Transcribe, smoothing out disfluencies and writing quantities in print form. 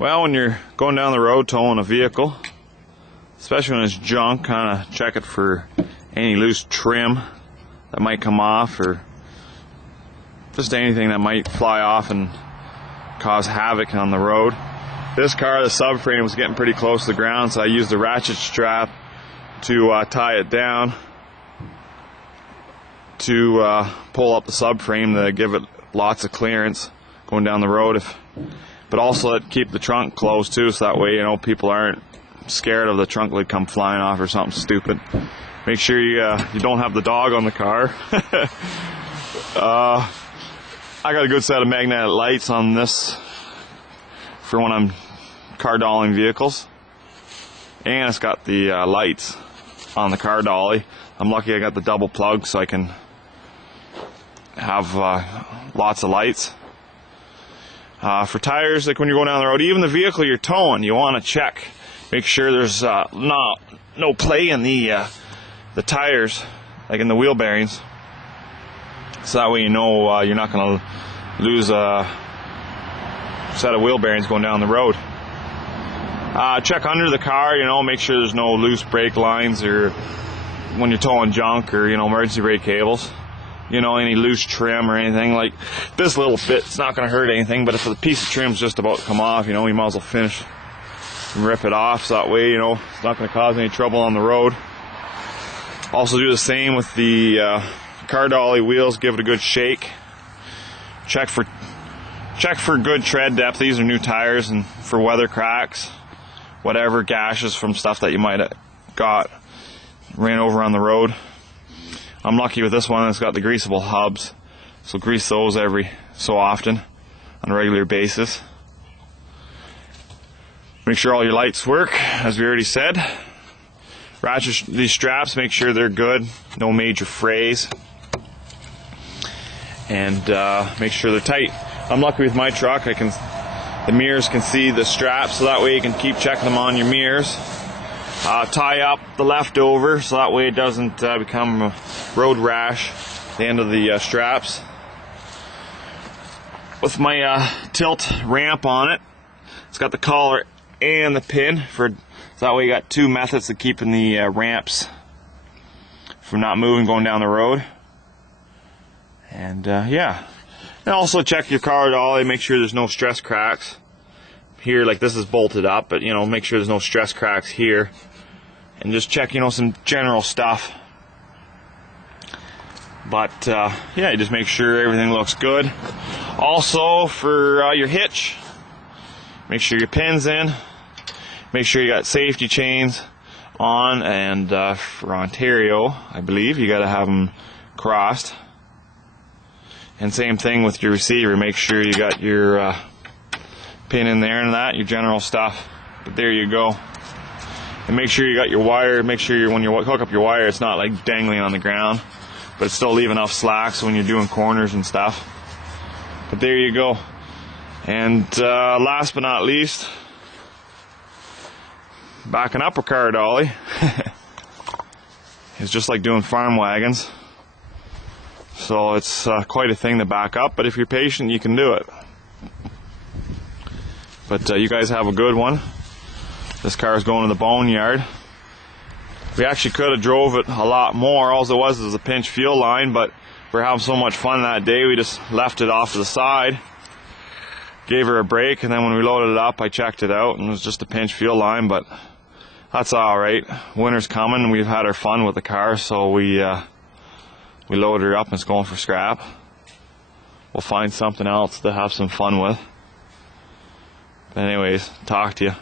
Well, when you're going down the road towing a vehicle, especially when it's junk, kind of check it for any loose trim that might come off, or just anything that might fly off and cause havoc on the road. This car, the subframe was getting pretty close to the ground, so I used the ratchet strap to tie it down to pull up the subframe to give it lots of clearance going down the road. But also to keep the trunk closed too, so that way, you know, people aren't scared of the trunk lid come flying off or something stupid. Make sure you don't have the dog on the car. I got a good set of magnetic lights on this for when I'm car dollying vehicles, and it's got the lights on the car dolly. I'm lucky I got the double plug so I can have lots of lights. For tires, like when you're going down the road, even the vehicle you're towing, you want to check, make sure there's no play in the tires, like in the wheel bearings, so that way you know you're not going to lose a set of wheel bearings going down the road. Check under the car, you know, make sure there's no loose brake lines, or when you're towing junk, or, you know, emergency brake cables, you know, any loose trim or anything. Like this little bit, it's not going to hurt anything, but if the piece of trim's just about to come off, you know, you might as well finish and rip it off, so that way, you know, it's not going to cause any trouble on the road. Also do the same with the car dolly wheels. Give it a good shake. Check for good tread depth. These are new tires, and for weather cracks, whatever, gashes from stuff that you might have got ran over on the road. I'm lucky with this one, it's got the greasable hubs, so grease those every so often on a regular basis. Make sure all your lights work, as we already said. Ratchet these straps, make sure they're good, no major frays, and make sure they're tight. I'm lucky with my truck, the mirrors can see the straps, so that way you can keep checking them on your mirrors. Tie up the leftover, so that way it doesn't become a road rash at the end of the straps. With my tilt ramp on it, it's got the collar and the pin, so that way you got two methods of keeping the ramps from not moving going down the road. And yeah, and also check your car dolly, make sure there's no stress cracks here. Like this is bolted up, but you know, make sure there's no stress cracks here, and just check, you know, some general stuff. But yeah, you just make sure everything looks good. Also for your hitch, make sure your pin's in, make sure you got safety chains on, and for Ontario, I believe you got to have them crossed. And same thing with your receiver, make sure you got your pin in there and that, your general stuff. But there you go. And make sure you got your wire, make sure when you hook up your wire, it's not like dangling on the ground, but it's still leave enough slack so when you're doing corners and stuff. But there you go. And last but not least, backing up a car dolly is just like doing farm wagons. So it's quite a thing to back up, but if you're patient, you can do it. But you guys have a good one. This car is going to the boneyard. We actually could have drove it a lot more. All it was a pinch fuel line, but we're having so much fun that day, we just left it off to the side, gave her a break, and then when we loaded it up, I checked it out, and it was just a pinch fuel line, but that's alright. Winter's coming, we've had our fun with the car, so we loaded her up and it's going for scrap. We'll find something else to have some fun with. But anyways, talk to you.